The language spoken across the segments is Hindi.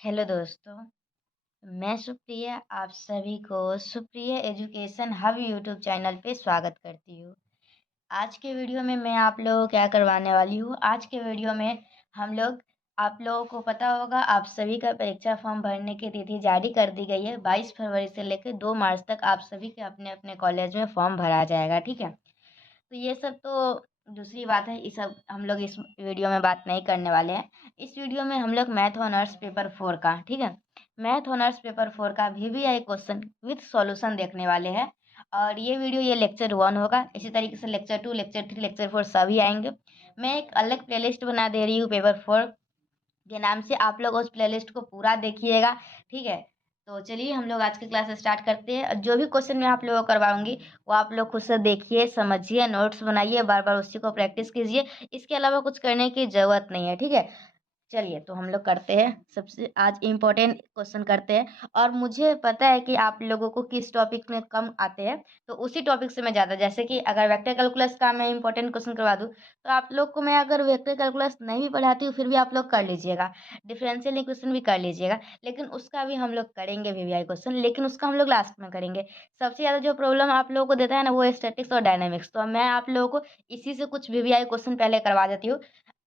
हेलो दोस्तों, मैं सुप्रिया आप सभी को Supriya education hub YouTube channel पे स्वागत करती हूँ। आज के वीडियो में मैं आप लोगों को क्या करवाने वाली हूँ। आज के वीडियो में हम लोग आप लोगों को पता होगा आप सभी का परीक्षा फॉर्म भरने की तिथि जारी कर दी गई है। 22 फरवरी से लेकर 2 मार्च तक आप सभी के अपने अपने कॉलेज में फॉर्म भरा जाएगा। ठीक है, तो ये सब तो दूसरी बात है। इस सब हम लोग इस वीडियो में बात नहीं करने वाले हैं। इस वीडियो में हम लोग मैथ ऑनर्स पेपर 4 का, ठीक है, मैथ ऑनर्स पेपर 4 का VVI क्वेश्चन विथ सॉल्यूशन देखने वाले हैं। और ये वीडियो ये लेक्चर 1 होगा। इसी तरीके से लेक्चर 2, लेक्चर 3, लेक्चर 4 सभी आएंगे। मैं एक अलग प्लेलिस्ट बना दे रही हूँ पेपर 4 के नाम से। आप लोग उस प्लेलिस्ट को पूरा देखिएगा, ठीक है। तो चलिए हम लोग आज की क्लास स्टार्ट करते हैं। जो भी क्वेश्चन मैं आप लोगों को करवाऊंगी वो आप लोग खुद से देखिए, समझिए, नोट्स बनाइए, बार बार उसी को प्रैक्टिस कीजिए। इसके अलावा कुछ करने की ज़रूरत नहीं है, ठीक है। चलिए तो हम लोग करते हैं। सबसे आज इम्पोर्टेंट क्वेश्चन करते हैं। और मुझे पता है कि आप लोगों को किस टॉपिक में कम आते हैं, तो उसी टॉपिक से मैं ज़्यादा, जैसे कि अगर वेक्टर कैलकुलस का मैं इम्पोर्टेंट क्वेश्चन करवा दूँ तो आप लोग को मैं अगर वेक्टर कैलकुलस नहीं भी पढ़ाती हूँ फिर भी आप लोग कर लीजिएगा। डिफरेंशियल इक्वेशन भी कर लीजिएगा, लेकिन उसका भी हम लोग करेंगे VVI क्वेश्चन, लेकिन उसका हम लोग लास्ट में करेंगे। सबसे ज़्यादा जो प्रॉब्लम आप लोगों को देता है ना वो स्टैटिक्स और डायनामिक्स, तो मैं आप लोगों को इसी से कुछ VVI क्वेश्चन पहले करवा देती हूँ।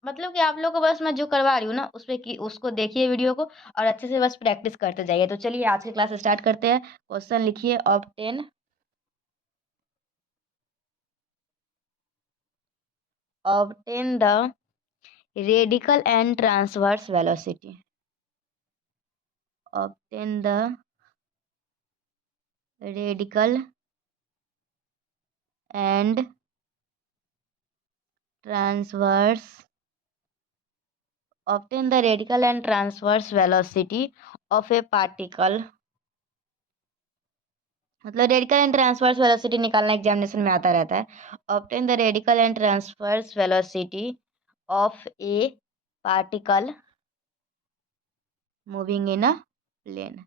मतलब कि आप लोग को बस मैं जो करवा रही हूँ ना उस पे कि उसको देखिए वीडियो को और अच्छे से बस प्रैक्टिस करते जाइए। तो चलिए आज की क्लास स्टार्ट करते हैं। क्वेश्चन लिखिए, obtain the radical and transverse velocity. Obtain the radical and transverse obtain the radical and transverse velocity of a particle। मतलब रेडिकल एंड ट्रांसवर्स वेलोसिटी निकालना एग्जामिनेशन में आता रहता है। Obtain the radical and transverse velocity of a particle moving in a plane.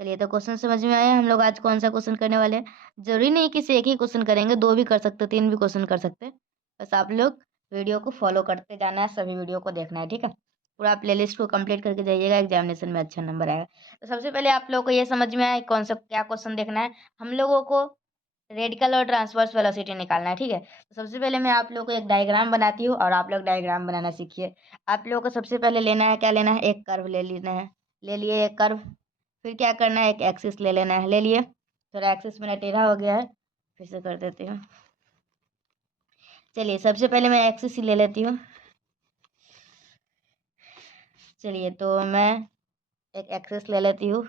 चलिए तो क्वेश्चन समझ में आया। हम लोग आज कौन सा क्वेश्चन करने वाले हैं। जरूरी नहीं कि सिर्फ एक ही क्वेश्चन करेंगे, 2 भी कर सकते, 3 भी क्वेश्चन कर सकते हैं। बस आप लोग वीडियो को फॉलो करते जाना है, सभी वीडियो को देखना है, ठीक है। पूरा प्लेलिस्ट को कंप्लीट करके जाइएगा, एग्जामिनेशन में अच्छा नंबर आएगा। तो सबसे पहले आप लोगों को ये समझ में आया कौन सा क्या क्वेश्चन देखना है। हम लोगों को रेडिकल और ट्रांसवर्स वेलोसिटी निकालना है, ठीक है। तो सबसे पहले मैं आप लोगों को एक डायग्राम बनाती हूँ और आप लोग डायग्राम बनाना सीखिए। आप लोगों को सबसे पहले लेना है, क्या लेना है, एक कर्व ले लेना है। ले लिए एक कर्व। फिर क्या करना है, एक एक्सिस ले लेना है। ले लिए। थोड़ा एक्सिस मेरा टेढ़ा हो गया है, फिर से कर देती हूँ। चलिए सबसे पहले मैं एक्सिस ही ले लेती हूँ। चलिए तो मैं एक एक्सिस ले लेती हूँ।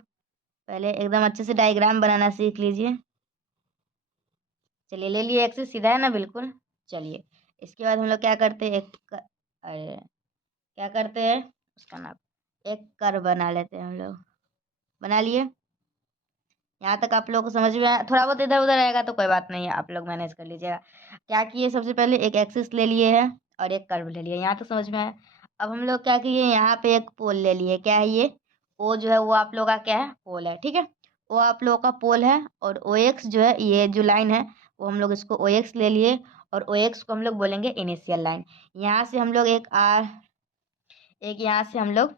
पहले एकदम अच्छे से डायग्राम बनाना सीख लीजिए। चलिए ले लिए एक्सिस, सीधा है ना बिल्कुल। चलिए इसके बाद हम लोग क्या करते हैं, अरे क्या करते हैं, उसका नाम एक कर्व बना लेते हैं हम लोग। बना लिए। यहाँ तक आप लोगों को समझ में आया। थोड़ा बहुत इधर उधर आएगा तो कोई बात नहीं है, आप लोग मैनेज कर लीजिएगा। क्या किए, सबसे पहले एक एक्सिस ले लिए है और एक कर्व ले लिए। यहाँ तक समझ में आया। अब हम लोग क्या किए, यहाँ पे एक पोल ले लिए। क्या है ये, ओ जो है वो आप लोग का क्या है, पोल है, ठीक है। वो आप लोगों का पोल है। और ओ एक्स जो है, ये जो लाइन है वो हम लोग इसको ओ एक्स ले लिए। और ओ एक्स को हम लोग बोलेंगे इनिशियल लाइन। यहाँ से हम लोग एक आर, एक यहाँ से हम लोग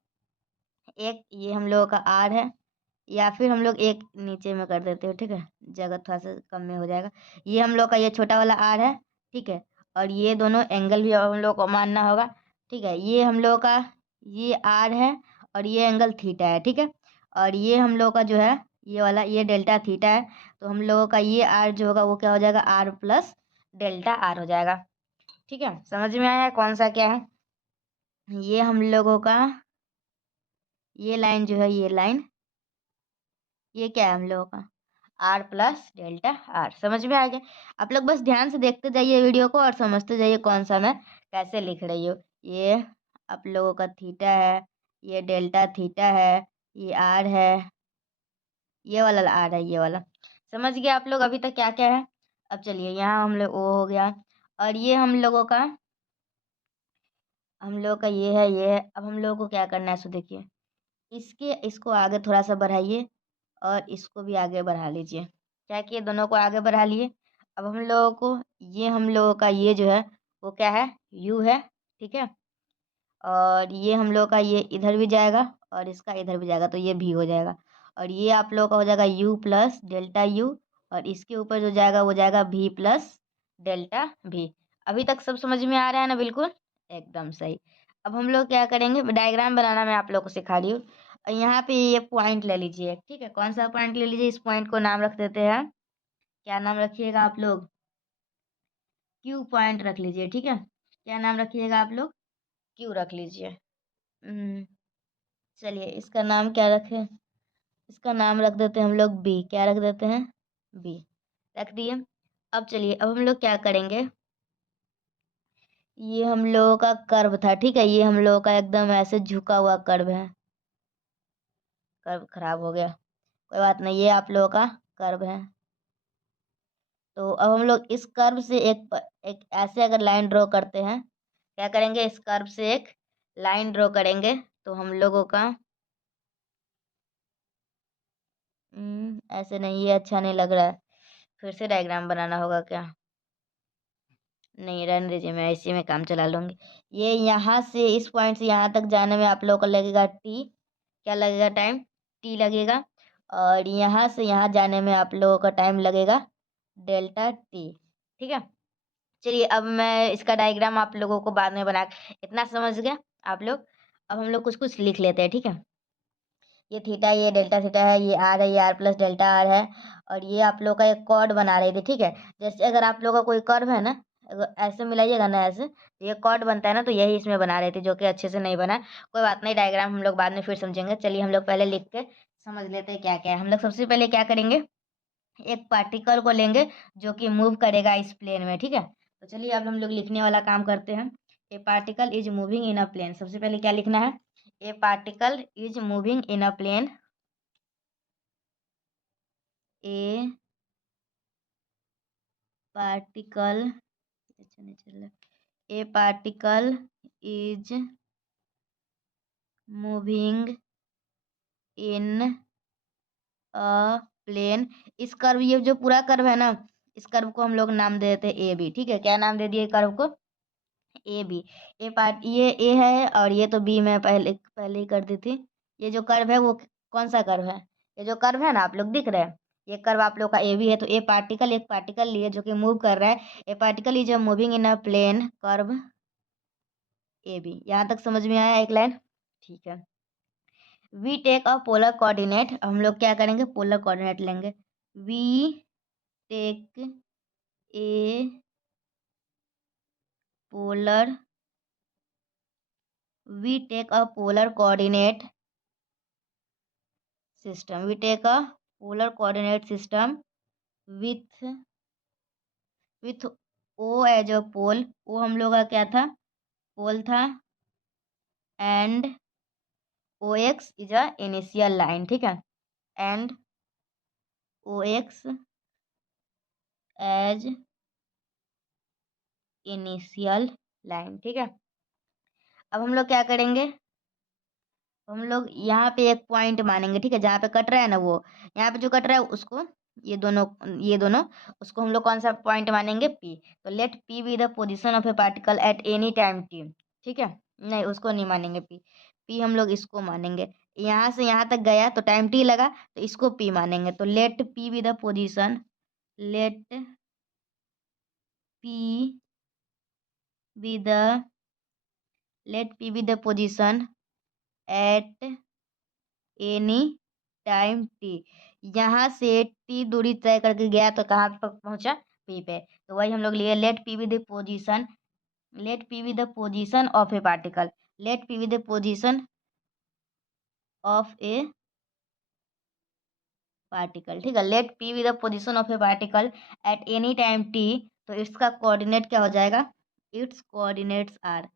एक, ये हम लोगों का आर है। या फिर हम लोग एक नीचे में कर देते हो, ठीक है, जगह थोड़ा सा कम में हो जाएगा। ये हम लोग का ये छोटा वाला आर है, ठीक है। और ये दोनों एंगल भी हम लोग को मानना होगा, ठीक है। ये हम लोग का ये आर है और ये एंगल थीटा है, ठीक है। और ये हम लोग का जो है ये वाला, ये डेल्टा थीटा है। तो हम लोगों का ये आर जो होगा वो क्या हो जाएगा, आर प्लस डेल्टा आर हो जाएगा, ठीक है। समझ में आया कौन सा क्या है। ये हम लोगों का ये लाइन जो है, ये लाइन, ये क्या है हम लोगों का आर प्लस डेल्टा आर। समझ में आ गया। आप लोग बस ध्यान से देखते जाइए वीडियो को और समझते जाइए कौन सा मैं कैसे लिख रही हूँ। ये आप लोगों का थीटा है, ये डेल्टा थीटा है, ये आर है, ये वाला आर है, ये वाला। समझ गया आप लोग अभी तक क्या क्या है। अब चलिए यहाँ हम लोग ओ हो गया। और ये हम लोग का ये है, ये है। अब हम लोगों को क्या करना है, सो देखिए, इसको आगे थोड़ा सा बढ़ाइए और इसको भी आगे बढ़ा लीजिए। क्या किए, दोनों को आगे बढ़ा लिए। अब हम लोगों को ये, हम लोगों का ये जो है वो क्या है, यू है, ठीक है। और ये हम लोग का ये इधर भी जाएगा और इसका इधर भी जाएगा तो ये भी हो जाएगा। और ये आप लोगों का हो जाएगा u प्लस डेल्टा u, और इसके ऊपर जो जाएगा वो जाएगा v प्लस डेल्टा v। अभी तक सब समझ में आ रहा है ना? बिल्कुल एकदम सही। अब हम लोग क्या करेंगे, डायग्राम बनाना मैं आप लोग को सिखा रही हूँ। और यहाँ पे ये पॉइंट ले लीजिए, ठीक है? कौन सा पॉइंट ले लीजिए? इस पॉइंट को नाम रख देते हैं, क्या नाम रखिएगा आप लोग? क्यू पॉइंट रख लीजिए, ठीक है? क्या नाम रखिएगा आप लोग? क्यू रख लीजिए। चलिए इसका नाम क्या रखें? इसका नाम रख देते हैं हम लोग बी। क्या रख देते हैं? बी रख दिए। अब चलिए, अब हम लोग क्या करेंगे, ये हम लोगों का कर्व था, ठीक है? ये हम लोगों का एकदम ऐसे झुका हुआ कर्व है। कर्व खराब हो गया, कोई बात नहीं, ये आप लोगों का कर्व है। तो अब हम लोग इस कर्व से एक ऐसे अगर लाइन ड्रॉ करते हैं, क्या करेंगे, इस कर्व से एक लाइन ड्रॉ करेंगे तो हम लोगों का ऐसे नहीं, ये अच्छा नहीं लग रहा है, फिर से डायग्राम बनाना होगा क्या? नहीं, रहने दीजिए, मैं इसी में काम चला लूँगी। ये यहाँ से इस पॉइंट से यहाँ तक जाने में आप लोगों को लगेगा टी। क्या लगेगा? टाइम टी लगेगा। और यहाँ से यहाँ जाने में आप लोगों का टाइम लगेगा डेल्टा टी, ठीक है? चलिए अब मैं इसका डायग्राम आप लोगों को बाद में बना, इतना समझ गया आप लोग? अब हम लोग कुछ कुछ लिख लेते हैं, ठीक है? ये थीटा, ये डेल्टा थीटा है, ये आर है, ये आर प्लस डेल्टा आर है। और ये आप लोग का एक कॉर्ड बना रहे थे, ठीक है? जैसे अगर आप लोग का कोई कर्व है ना, अगर ऐसे मिलाइएगा ना, ऐसे तो ये कॉर्ड बनता है ना, तो यही इसमें बना रहे थे, जो कि अच्छे से नहीं बना। कोई बात नहीं, डायग्राम हम लोग बाद में फिर समझेंगे। चलिए हम लोग पहले लिख के समझ लेते हैं क्या क्या है। हम लोग सबसे पहले क्या करेंगे, एक पार्टिकल को लेंगे जो कि मूव करेगा इस प्लेन में, ठीक है? तो चलिए अब हम लोग लिखने वाला काम करते हैं। A particle is moving in a plane. सबसे पहले क्या लिखना है? A particle is moving in a plane. A particle, अच्छा नहीं चल रहा, a particle is moving in a plane. इस कर्व, ये जो पूरा कर्व है ना, इस कर्व को हम लोग नाम दे देते हैं ए बी, ठीक है? क्या नाम दे दिए कर्व को? A B. ए पार्ट, ये ए है और ये तो बी में पहले पहले ही कर दी थी। ये जो कर्व है वो कौन सा कर्व है? ये जो कर्व है ना, आप लोग दिख रहे हैं, ये कर्व आप लोग का ए बी है। तो ए पार्टिकल, एक पार्टिकल लिए जो कि मूव कर रहा है। A particle is moving in a plane curve A B. यहाँ तक समझ में आया एक लाइन? ठीक है। We take a polar coordinate. हम लोग क्या करेंगे, पोलर कोऑर्डिनेट लेंगे। We take a polar, we take a polar coordinate system, we take a polar coordinate system with o as a pole। o हम लोग का क्या था? पोल था। And O X is a initial line, ठीक है? And O X as initial line, ठीक है? अब हम लोग क्या करेंगे, हम लोग यहाँ पे एक पॉइंट मानेंगे, ठीक है? जहाँ पे कट रहा है ना, वो यहाँ पे जो कट रहा है उसको, ये दोनों उसको हम लोग कौन सा पॉइंट मानेंगे? पी। तो let P be the position of a particle at any time T, ठीक है? नहीं, उसको नहीं मानेंगे पी। पी हम लोग इसको मानेंगे। यहाँ से यहाँ तक गया तो टाइम टी लगा, तो इसको पी मानेंगे। तो let P be the position, let P be the let P be the position at any time T. यहाँ से टी दूरी तय करके गया तो कहाँ पर पहुंचा? पी पे। तो वही हम लोग लिए, let P be the position, let P be the position of a particle, let P be the position of a particle, ठीक है? Let P be the position of a particle at any time T. तो इसका कोऑर्डिनेट क्या हो जाएगा? Its coordinates R.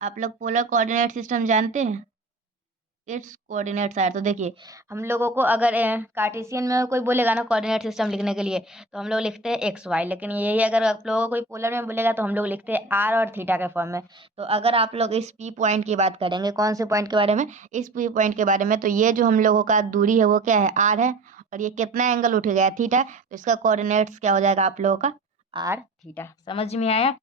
आप लोग पोलर कोऑर्डिनेट सिस्टम जानते हैं? Its coordinates R. तो देखिए, हम लोगों को अगर कार्टेशियन में कोई बोलेगा ना कोऑर्डिनेट सिस्टम लिखने के लिए, तो हम लोग लिखते हैं एक्स वाई। लेकिन यही अगर आप लोगों को कोई पोलर में बोलेगा तो हम लोग लिखते हैं आर और थीटा के फॉर्म में। तो अगर आप लोग इस पी पॉइंट की बात करेंगे, कौन से पॉइंट के बारे में? इस पी पॉइंट के बारे में। तो ये जो हम लोगों का दूरी है वो क्या है? आर है। और ये कितना एंगल उठ गया? थीटा। तो इसका कोऑर्डिनेट्स क्या हो जाएगा आप लोगों का? R theta. समझ में आया?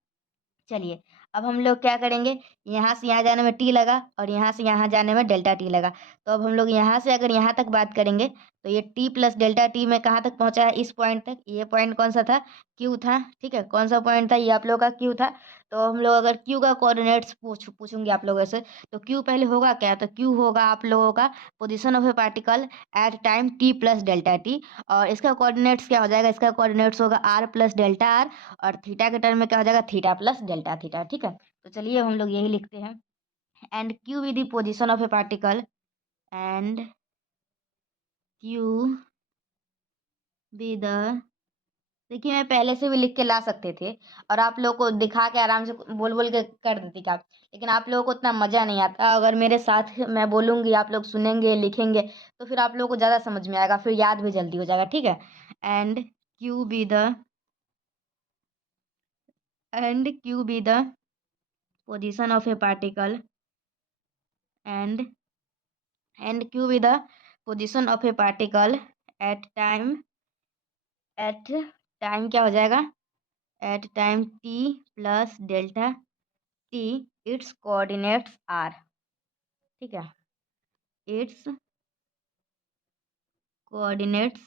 चलिए अब हम लोग क्या करेंगे, यहाँ से यहाँ जाने में टी लगा और यहाँ से यहाँ जाने में डेल्टा टी लगा। तो अब हम लोग यहाँ से अगर यहाँ तक बात करेंगे तो ये टी प्लस डेल्टा टी में कहाँ तक पहुँचा है, इस पॉइंट तक। ये पॉइंट कौन सा था, क्यू था। ठीक है, कौन सा पॉइंट था, ये आप लोग का क्यू था। तो हम लोग अगर क्यू का कोऑर्डिनेट्स पूछूंगी आप लोगों से, तो क्यू पहले होगा क्या, तो क्यू होगा आप लोगों का position of a particle at time T plus delta T. और इसका कोऑर्डिनेट्स क्या हो जाएगा, इसका कोऑर्डिनेट्स होगा आर प्लस डेल्टा आर, और थीटा के टर्म में क्या हो जाएगा, थीटा प्लस डेल्टा थीटा। ठीक है, तो चलिए हम लोग यही लिखते हैं, and Q with the position of a particle, and Q with the, देखिए मैं पहले से भी लिख के ला सकते थे और आप लोगों को दिखा के आराम से बोल बोल के कर देती काम, लेकिन आप लोगों को उतना मज़ा नहीं आता। अगर मेरे साथ मैं बोलूँगी, आप लोग सुनेंगे लिखेंगे, तो फिर आप लोगों को ज़्यादा समझ में आएगा, फिर याद भी जल्दी हो जाएगा। ठीक है, and Q be the, and Q be the position of a particle, and Q be the position of a particle at time, at time क्या हो जाएगा, at time T plus delta T, its coordinates R. ठीक है, इट्स कोऑर्डिनेट्स,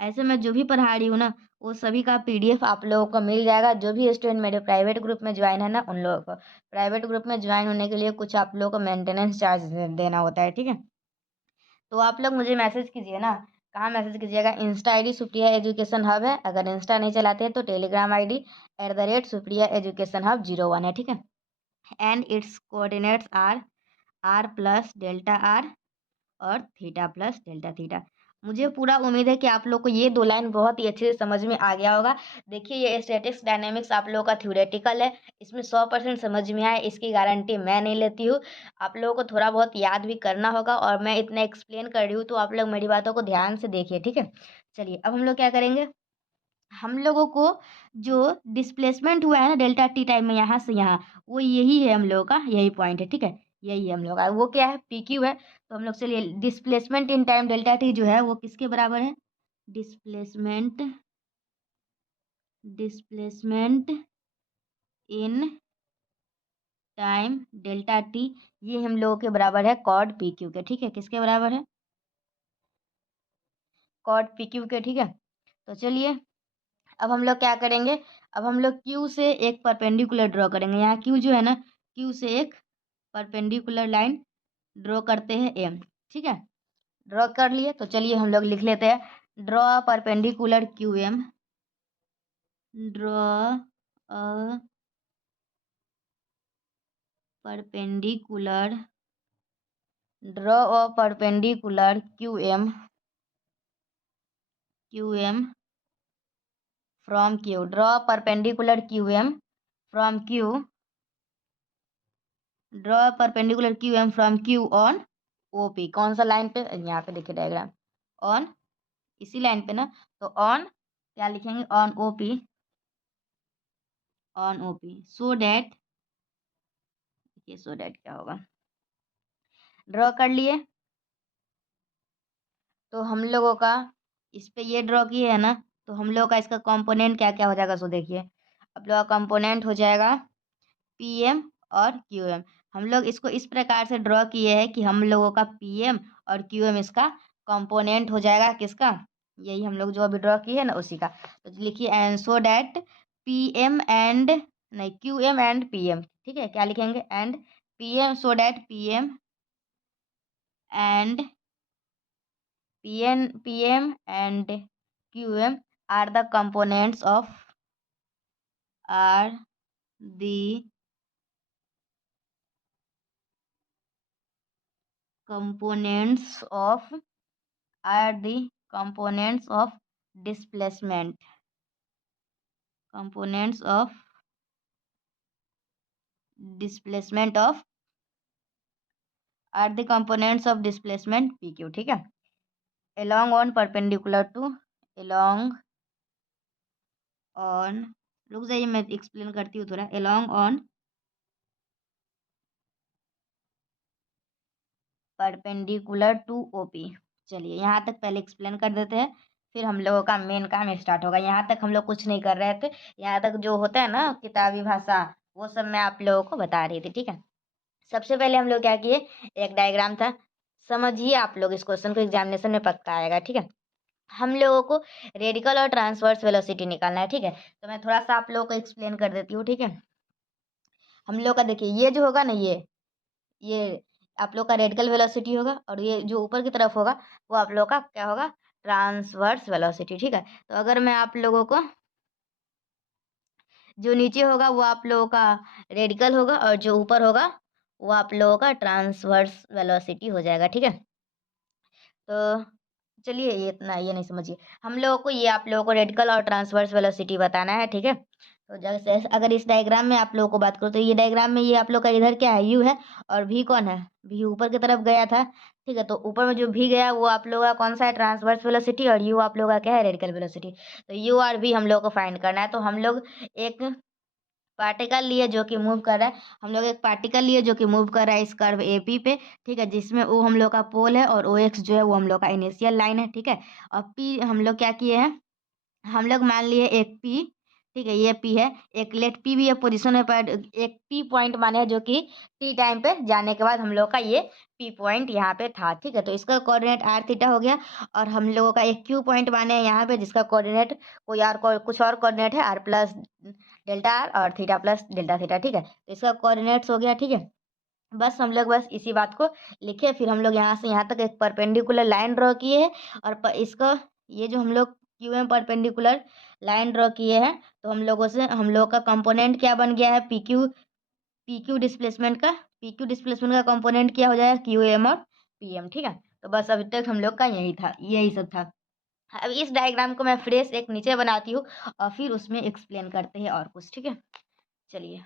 ऐसे मैं जो भी पढ़ा रही हूँ ना, वो सभी का पीडीएफ आप लोगों को मिल जाएगा। जो भी स्टूडेंट मेरे प्राइवेट ग्रुप में ज्वाइन है ना, उन लोगों को प्राइवेट ग्रुप में ज्वाइन होने के लिए कुछ आप लोगों को मेंटेनेंस चार्ज देना होता है। ठीक है, तो आप लोग मुझे मैसेज कीजिए ना, कहाँ मैसेज कीजिएगा, insta ID Supriya education hub है। अगर इंस्टा नहीं चलाते हैं तो Telegram ID @Supriya education hub 01 है। ठीक है, and its coordinates R, R plus delta R और थीटा प्लस डेल्टा थीटा। मुझे पूरा उम्मीद है कि आप लोग को ये 2 लाइन बहुत ही अच्छे से समझ में आ गया होगा। देखिए ये स्टैटिक्स डायनेमिक्स आप लोगों का थ्योरेटिकल है, इसमें 100% समझ में आए इसकी गारंटी मैं नहीं लेती हूँ। आप लोगों को थोड़ा बहुत याद भी करना होगा, और मैं इतना एक्सप्लेन कर रही हूँ तो आप लोग मेरी बातों को ध्यान से देखिए। ठीक है, चलिए अब हम लोग क्या करेंगे, हम लोगों को जो डिस्प्लेसमेंट हुआ है ना डेल्टा टी टाइम में यहाँ से यहाँ, वो यही है, हम लोगों का यही पॉइंट है। ठीक है, यही है हम लोग का, वो क्या है, पी क्यू है। तो हम लोग चलिए, displacement in time delta T जो है वो किसके बराबर है, displacement, displacement in time delta T, ये हम लोगों के बराबर है कॉड पी क्यू के। ठीक है, किसके बराबर है, कॉड पी क्यू के। ठीक है, तो चलिए अब हम लोग क्या करेंगे, अब हम लोग क्यू से एक परपेंडिकुलर ड्रॉ करेंगे। यहाँ क्यू जो है ना, क्यू से एक परपेंडिकुलर लाइन ड्रॉ करते हैं एम। ठीक है, ड्रॉ कर लिए, तो चलिए हम लोग लिख लेते हैं, draw perpendicular Q M, draw a perpendicular, draw a perpendicular Q M, Q M from Q, draw perpendicular Q M from Q, draw perpendicular Q M from Q on O P. कौन सा लाइन पे, यहाँ पे देखिए डायग्राम, ऑन, इसी लाइन पे ना, तो ऑन क्या लिखेंगे, on O P, on O P, so that, देखिए सो डैट क्या होगा, ड्रॉ कर लिए। तो हम लोगों का इस पे ये ड्रॉ किए है ना, तो हम लोगों का इसका कंपोनेंट क्या क्या हो जाएगा, सो देखिए आप लोग का कंपोनेंट हो जाएगा पी एम और क्यू एम। हम लोग इसको इस प्रकार से ड्रॉ किए हैं कि हम लोगों का पी एम और क्यू एम इसका कंपोनेंट हो जाएगा, किसका, यही हम लोग जो अभी ड्रॉ किए हैं ना उसी का। तो लिखिए, and so that P M and, नहीं, Q M and P M. ठीक है, क्या लिखेंगे, and P M, so that P M and P M and Q M are the components of, are the components of, are the components of displacement, components of displacement of, are the components of displacement pq। ठीक है, along on perpendicular to, along on, रुक जाइए मैं एक्सप्लेन करती हूँ थोड़ा, along on perpendicular to OP. चलिए यहाँ तक पहले एक्सप्लेन कर देते हैं, फिर हम लोगों का मेन काम स्टार्ट होगा। यहाँ तक हम लोग कुछ नहीं कर रहे थे, यहाँ तक जो होता है ना किताबी भाषा वो सब मैं आप लोगों को बता रही थी, ठीक है। सबसे पहले हम लोग क्या किए, एक डायग्राम था, समझिए आप लोग इस क्वेश्चन को एग्जामिनेशन में पक्का आएगा, ठीक है। हम लोगों को रेडिकल और ट्रांसवर्स वेलोसिटी निकालना है, ठीक है। तो मैं थोड़ा सा आप लोगों को एक्सप्लेन कर देती हूँ, ठीक है। हम लोग का देखिए, ये जो होगा ना, ये आप लोग का रेडिकल वेलोसिटी होगा, और ये जो ऊपर की तरफ होगा वो आप लोग का क्या होगा, ट्रांसवर्स वेलोसिटी, ठीक है। तो अगर मैं आप लोगों को, जो नीचे होगा वो आप लोगों का रेडिकल होगा, और जो ऊपर होगा वो आप लोगों का ट्रांसवर्स वेलोसिटी हो जाएगा, ठीक है। तो चलिए, ये इतना ये नहीं समझिए, हम लोगों को ये आप लोगों को रेडिकल और ट्रांसवर्स वेलोसिटी बताना है, ठीक है। तो जैसे अगर इस डायग्राम में आप लोगों को बात करूँ, तो ये डायग्राम में ये आप लोग का इधर क्या है, यू है, और भी कौन है, भी ऊपर की तरफ गया था, ठीक है। तो ऊपर में जो भी गया वो आप लोगों का कौन सा है, ट्रांसवर्स वेलोसिटी, और यू आप लोगों का क्या है, रेडिकल वेलोसिटी। तो यू और भी हम लोग को फाइंड करना है। तो हम लोग एक पार्टिकल लिए जो कि मूव कर रहा है, हम लोग एक पार्टिकल लिए जो कि मूव कर रहा है इस कर्व एपी पे, ठीक है, जिसमें ओ हम लोग का पोल है और ओ एक्स जो है वो हम लोग का इनिशियल लाइन है, ठीक है। और पी हम लोग क्या किए हैं, हम लोग मान लिए एक पी, ठीक है, ये पी है, एक लेट पी भी है पोजीशन है, पर एक पी पॉइंट माने है जो कि टी टाइम पे जाने के बाद हम लोग का ये पी पॉइंट यहाँ पे था, ठीक है। तो इसका कोऑर्डिनेट आर थीटा हो गया, और हम लोगों का एक क्यू पॉइंट माने हैं यहाँ पे, जिसका कोऑर्डिनेट कुछ और कोऑर्डिनेट है, आर प्लस डेल्टा आर और थीटा प्लस डेल्टा थीटा, ठीक है। तो इसका कोऑर्डिनेट्स हो गया, ठीक है। बस हम लोग बस इसी बात को लिखे, फिर हम लोग यहाँ से यहाँ तक एक परपेंडिकुलर लाइन ड्रॉ किए हैं, और इसको ये जो हम लोग Q M perpendicular line draw किए हैं, तो हम लोग का कंपोनेंट क्या बन गया है, पी क्यू डिस्प्लेसमेंट का, कंपोनेंट क्या हो जाएगा, क्यू एम और पी एम, ठीक है। तो बस अभी तक हम लोग का यही सब था। अब इस डायग्राम को मैं फ्रेश एक नीचे बनाती हूँ, और फिर उसमें एक्सप्लेन करते हैं और कुछ, ठीक है। चलिए,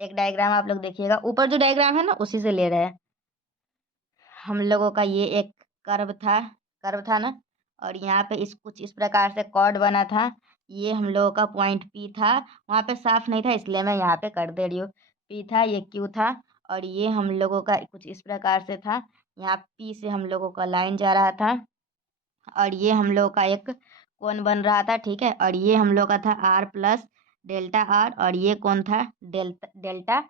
एक डायग्राम आप लोग देखिएगा, ऊपर जो डायग्राम है ना उसी से ले रहे हैं। हम लोगों का ये एक कर्व था ना, और यहाँ पे कुछ इस प्रकार से कॉर्ड बना था, ये हम लोगों का पॉइंट पी था, वहाँ पे साफ नहीं था इसलिए मैं यहाँ पे कर दे रही हूँ, पी था, ये क्यू था, और ये हम लोगों का कुछ इस प्रकार से था, यहाँ पी से हम लोगों का लाइन जा रहा था, और ये हम लोग का एक कोण बन रहा था, ठीक है। और ये हम लोग का था आर प्लस डेल्टा आर, और ये कौन था, डेल्टा डेल्टा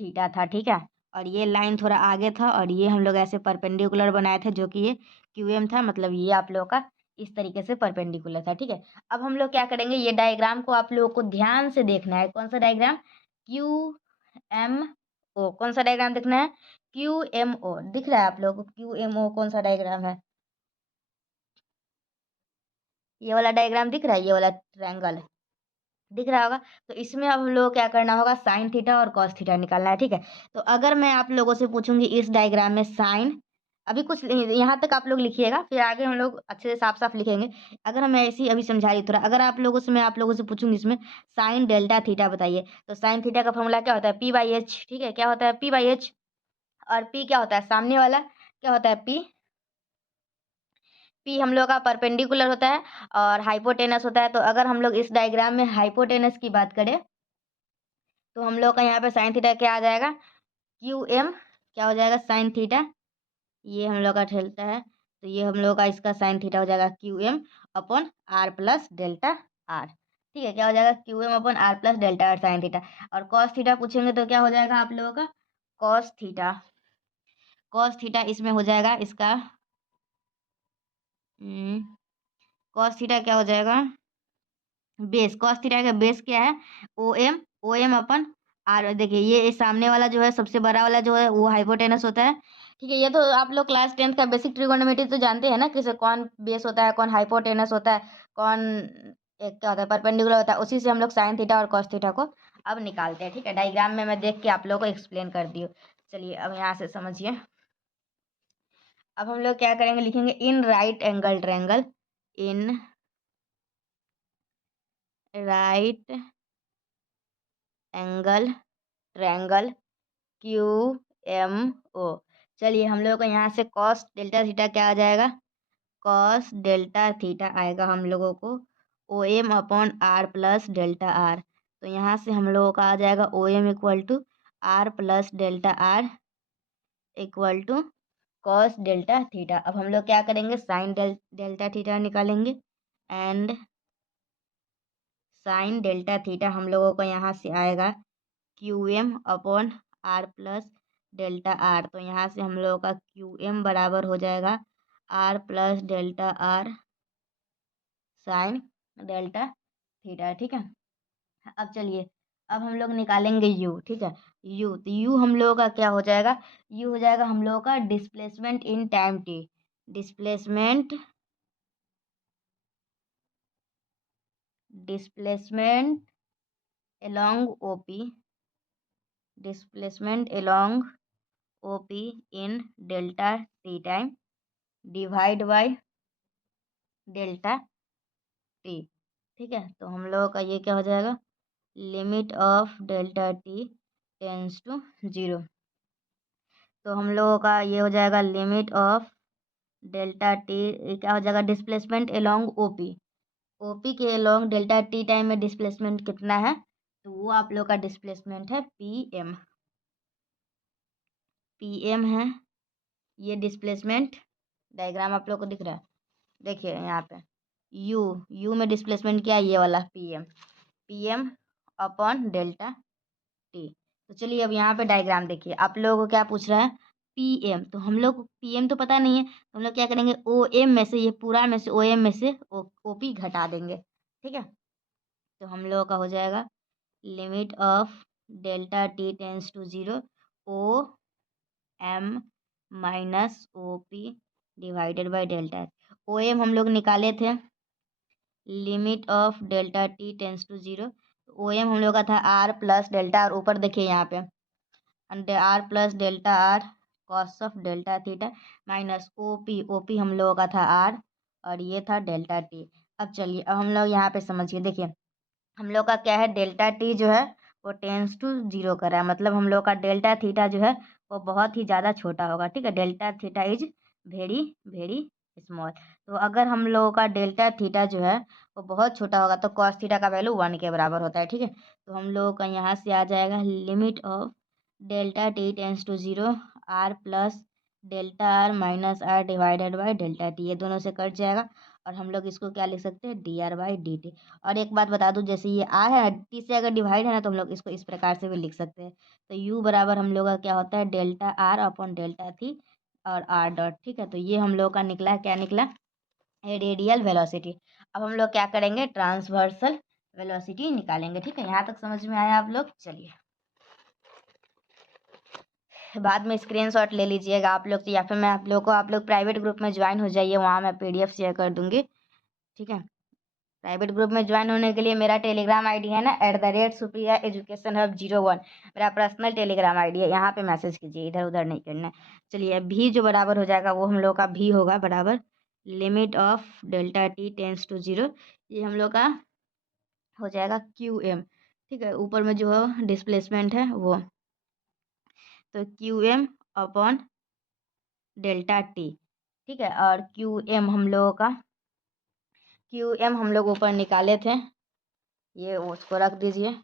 थीटा था, ठीक है। और ये लाइन थोड़ा आगे था, और ये हम लोग ऐसे परपेंडिकुलर बनाए थे, जो कि ये क्यू एम था, मतलब ये आप लोग का इस तरीके से परपेंडिकुलर था, ठीक है। अब हम लोग क्या करेंगे, ये डायग्राम को आप लोगों को ध्यान से देखना है, कौन सा डायग्राम, क्यू एम ओ, कौन सा डायग्राम देखना है, क्यू एम ओ, दिख रहा है आप लोगों को, क्यू एम ओ कौन सा डायग्राम है, ये वाला डायग्राम दिख रहा है, ये वाला ट्रायंगल दिख रहा होगा। तो इसमें अब हम लोग को क्या करना होगा, साइन थीटा और कॉस थीटा निकालना है, ठीक है। तो अगर मैं आप लोगों से पूछूंगी इस डायग्राम में साइन, अभी कुछ यहाँ तक आप लोग लिखिएगा, फिर आगे हम लोग अच्छे से साफ साफ लिखेंगे। अगर हम ऐसी अभी समझा रही थोड़ा, अगर मैं आप लोगों से पूछूंगी इसमें साइन डेल्टा थीटा बताइए, तो साइन थीटा का फॉर्मूला क्या होता है, पी बाई एच, ठीक है, क्या होता है, पी बाई एच। और पी क्या होता है, सामने वाला क्या होता है, पी, पी हम लोग का परपेंडिकुलर होता है और हाइपोटेनस होता है। तो अगर हम लोग इस डायग्राम में हाइपोटेनस की बात करें, तो हम लोग का यहाँ पे साइन थीटा क्या आ जाएगा, क्यू एम क्या हो जाएगा, साइन थीटा, ये हम लोग का ठहलता है, तो ये हम लोग का इसका साइन थीटा हो जाएगा Q M upon R plus delta R, ठीक है, क्या हो जाएगा, Q M upon R plus delta R sine theta. और कॉस थीटा पूछेंगे तो क्या हो जाएगा आप लोगों का, कॉस थीटा, इसमें हो जाएगा इसका कॉस थीटा क्या हो जाएगा, बेस, कॉस थीटा का बेस क्या है, ओ एम अपन आर। देखिए ये सामने वाला जो है, सबसे बड़ा वाला जो है वो हाइपोटेनस होता है, ठीक है। ये तो आप लोग क्लास 10th का बेसिक ट्रिगोनोमेट्री तो जानते हैं ना, किसे कौन बेस होता है, कौन हाइपोटेनस होता है, कौन एक क्या होता है, परपेंडिकुलर होता है। उसी से हम लोग साइन थीटा और कॉस थीटा को अब निकालते हैं, ठीक है। डायग्राम में मैं देख के आप लोगों को एक्सप्लेन कर दी हूँ। चलिए अब यहाँ से समझिए, अब हम लोग क्या करेंगे, लिखेंगे in right angle triangle, in right angle triangle Q M O. चलिए हम लोग को यहाँ से कॉस डेल्टा थीटा क्या आ जाएगा, कॉस डेल्टा थीटा आएगा हम लोगों को O M upon R plus delta R. तो यहाँ से हम लोगों का आ जाएगा O M equal to R plus delta R equal to cos delta theta. अब हम लोग क्या करेंगे, साइन डेल्टा थीटा निकालेंगे, एंड साइन डेल्टा थीटा हम लोगों को यहाँ से आएगा Q M upon R plus delta R. तो यहाँ से हम लोगों का क्यू एम बराबर हो जाएगा R plus delta R sine delta theta. ठीक है, अब चलिए, अब हम लोग निकालेंगे यू। ठीक है, यू, तो यू हम लोगों का क्या हो जाएगा, यू हो जाएगा हम लोगों का displacement in time T. Displacement along OP, displacement along OP in delta t time divide by delta T. ठीक है, तो हम लोगों का ये क्या हो जाएगा, limit of delta T tends to 0। तो हम लोगों का ये हो जाएगा लिमिट ऑफ डेल्टा टी क्या हो जाएगा, डिस्प्लेसमेंट अलोंग ओपी। ओपी के अलोंग डेल्टा टी टाइम में डिस्प्लेसमेंट कितना है, तो वो आप लोग का डिस्प्लेसमेंट है पीएम। पीएम है ये डिस्प्लेसमेंट, डायग्राम आप लोग को दिख रहा है, देखिए यहाँ पे यू, यू में डिस्प्लेसमेंट क्या है, ये वाला PM, PM upon delta T. तो चलिए अब यहाँ पे डायग्राम देखिए, आप लोगों को क्या पूछ रहा है, पीएम। तो हम लोग पीएम तो पता नहीं है, तो हम लोग क्या करेंगे, ओ एम में से, ये पूरा में से ओ एम में से ओपी घटा देंगे। ठीक है, तो हम लोगों का हो जाएगा limit of delta T tends to 0 O M minus O P divided by delta. O M हम लोग निकाले थे, limit of delta T tends to 0। O M हम लोग का था आर प्लस डेल्टा, और ऊपर देखिए यहाँ पे R plus delta R cos of delta theta minus O P हम लोगों का था आर, और ये था डेल्टा टी। अब चलिए, अब हम लोग यहाँ पे समझिए, देखिए हम लोग का क्या है, डेल्टा टी जो है वो टेंस टू 0 कर रहा है, मतलब हम लोग का डेल्टा थीटा जो है वो बहुत ही ज़्यादा छोटा होगा। ठीक है, delta theta is very very small. तो अगर हम लोगों का डेल्टा थीटा जो है वो बहुत छोटा होगा तो कॉस थीटा का वैल्यू 1 के बराबर होता है। ठीक है, तो हम लोगों का यहाँ से आ जाएगा limit of delta T tends to 0 R plus delta R minus R divided by delta T, ये दोनों से कट जाएगा, और हम लोग इसको क्या लिख सकते हैं, D R by D T. और एक बात बता दूं, जैसे ये आ है टी से अगर डिवाइड है ना, तो हम लोग इसको इस प्रकार से भी लिख सकते हैं। तो यू बराबर हम लोग का क्या होता है, डेल्टा आर अपॉन डेल्टा थी और आर डॉट। ठीक है, तो ये हम लोग का निकला, क्या निकला, रेडियल वेलोसिटी। अब हम लोग क्या करेंगे, ट्रांसवर्सल वेलोसिटी निकालेंगे। ठीक है, यहाँ तक समझ में आया आप लोग, चलिए बाद में स्क्रीनशॉट ले लीजिएगा आप लोग, तो या फिर मैं आप लोग को, आप लोग प्राइवेट ग्रुप में ज्वाइन हो जाइए, वहाँ मैं पीडीएफ शेयर कर दूंगी। ठीक है, प्राइवेट ग्रुप में ज्वाइन होने के लिए मेरा टेलीग्राम आईडी है ना, @सुप्रिया एजुकेशन हब 01, मेरा पर्सनल टेलीग्राम आईडी है, यहाँ पे मैसेज कीजिए, इधर उधर नहीं करना है। चलिए भी जो बराबर हो जाएगा वो हम लोग का भी होगा बराबर limit of delta T tends to 0, ये हम लोग का हो जाएगा क्यू एम। ठीक है, ऊपर में जो डिस्प्लेसमेंट है वो, तो Q M upon delta T. ठीक है, और क्यू एम हम लोगों का, क्यू एम हम लोग ऊपर निकाले थे, ये उसको रख दीजिए।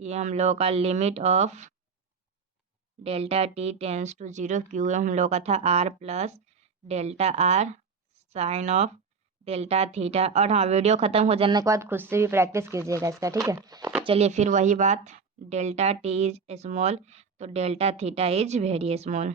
ये हम लोगों का limit of delta T tends to 0 Q M हम लोग का था R plus delta R sine of delta theta. और हाँ, वीडियो ख़त्म हो जाने के बाद खुद से भी प्रैक्टिस कीजिएगा इसका। ठीक है, चलिए फिर वही बात, डेल्टा टी इज स्मॉल तो delta theta is very small.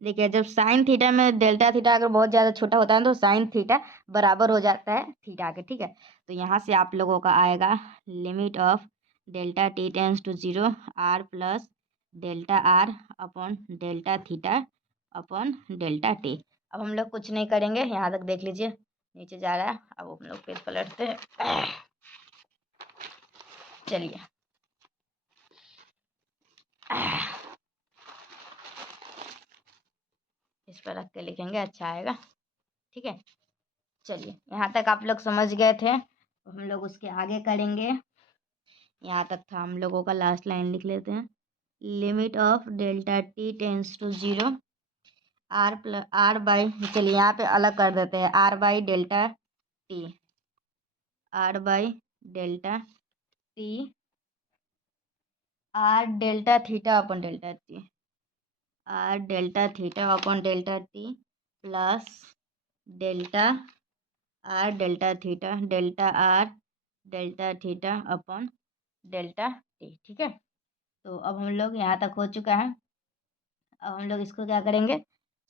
देखिए जब साइन थीटा में डेल्टा थीटा अगर बहुत ज़्यादा छोटा होता है तो साइन थीटा बराबर हो जाता है थीटा के। ठीक है, तो यहाँ से आप लोगों का आएगा limit of delta T tends to 0 R plus delta R upon delta theta upon delta T. अब हम लोग कुछ नहीं करेंगे, यहाँ तक देख लीजिए, नीचे जा रहा है, अब हम लोग पेज पलटते हैं। चलिए इस पर रख के लिखेंगे, अच्छा आएगा। ठीक है, चलिए यहाँ तक आप लोग समझ गए थे, तो हम लोग उसके आगे करेंगे। यहाँ तक था, हम लोगों का लास्ट लाइन लिख लेते हैं, limit of delta T tends to 0 R plus R by, चलिए यहाँ पे अलग कर देते हैं, R by delta T, R by delta T, R delta theta upon delta T, R delta theta upon delta T plus delta R delta theta, delta R delta theta upon delta T. ठीक है, तो अब हम लोग यहाँ तक हो चुका है। अब हम लोग इसको क्या करेंगे,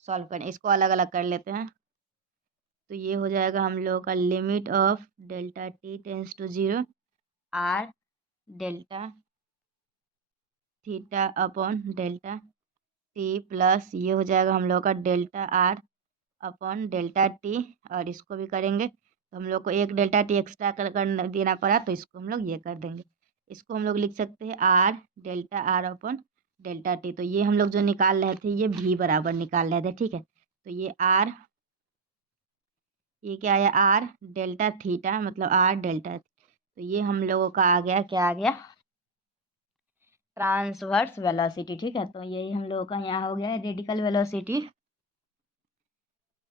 सॉल्व करें, इसको अलग अलग कर लेते हैं। तो ये हो जाएगा हम लोगों का limit of delta T tends to 0 R delta theta upon delta T plus ये हो जाएगा हम लोग का delta R upon delta T, और इसको भी करेंगे तो हम लोग को एक डेल्टा टी एक्स्ट्रा कर देना पड़ा, तो इसको हम लोग ये कर देंगे। इसको हम लोग लिख सकते हैं R delta R upon delta T. तो ये हम लोग जो निकाल रहे थे ये भी बराबर निकाल रहे थे। ठीक है, तो ये आर, ये क्या आया, आर डेल्टा थीटा मतलब आर डेल्टा, तो ये हम लोगों का आ गया, क्या आ गया, ट्रांसवर्स वेलोसिटी। ठीक है, तो यही हम लोगों का यहाँ हो गया रेडिकल वेलोसिटी,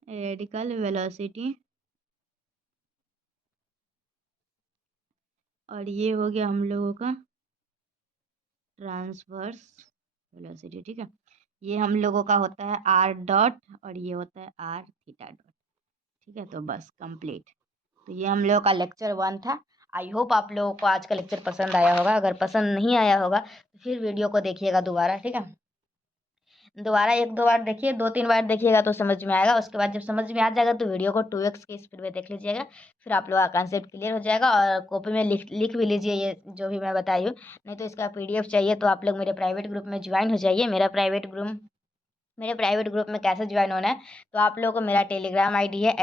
रेडिकल वेलोसिटी, और ये हो गया हम लोगों का ट्रांसवर्स वेलोसिटी। ठीक है, ये हम लोगों का होता है आर डॉट और ये होता है आर थीटा डॉट। ठीक है, तो बस कंप्लीट। तो ये हम लोगों का लेक्चर 1 था। आई होप आप लोगों को आज का लेक्चर पसंद आया होगा। अगर पसंद नहीं आया होगा तो फिर वीडियो को देखिएगा दोबारा। ठीक है, दोबारा 1-2 बार देखिए, 2-3 बार देखिएगा तो समझ में आएगा। उसके बाद जब समझ में आ जाएगा तो वीडियो को 2x की स्पीड में देख लीजिएगा, फिर आप लोगों का कॉन्सेप्ट क्लियर हो जाएगा। और कॉपी में लिख भी लीजिए ये जो भी मैं बताई हूँ। नहीं तो इसका PDF चाहिए तो आप लोग मेरे प्राइवेट ग्रुप में ज्वाइन हो जाइए। मेरे प्राइवेट ग्रुप में कैसे ज्वाइन होना है, तो आप लोगों को मेरा टेलीग्राम ID है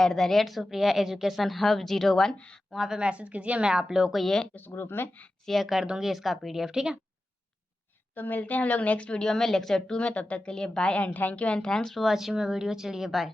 @supriya education hub 01, वहाँ पे मैसेज कीजिए, मैं आप लोगों को ये इस ग्रुप में शेयर कर दूँगी इसका PDF। ठीक है, तो मिलते हैं हम लोग नेक्स्ट वीडियो में लेक्चर 2 में। तब तक के लिए bye and thank you and thanks for watching my video. चलिए बाय।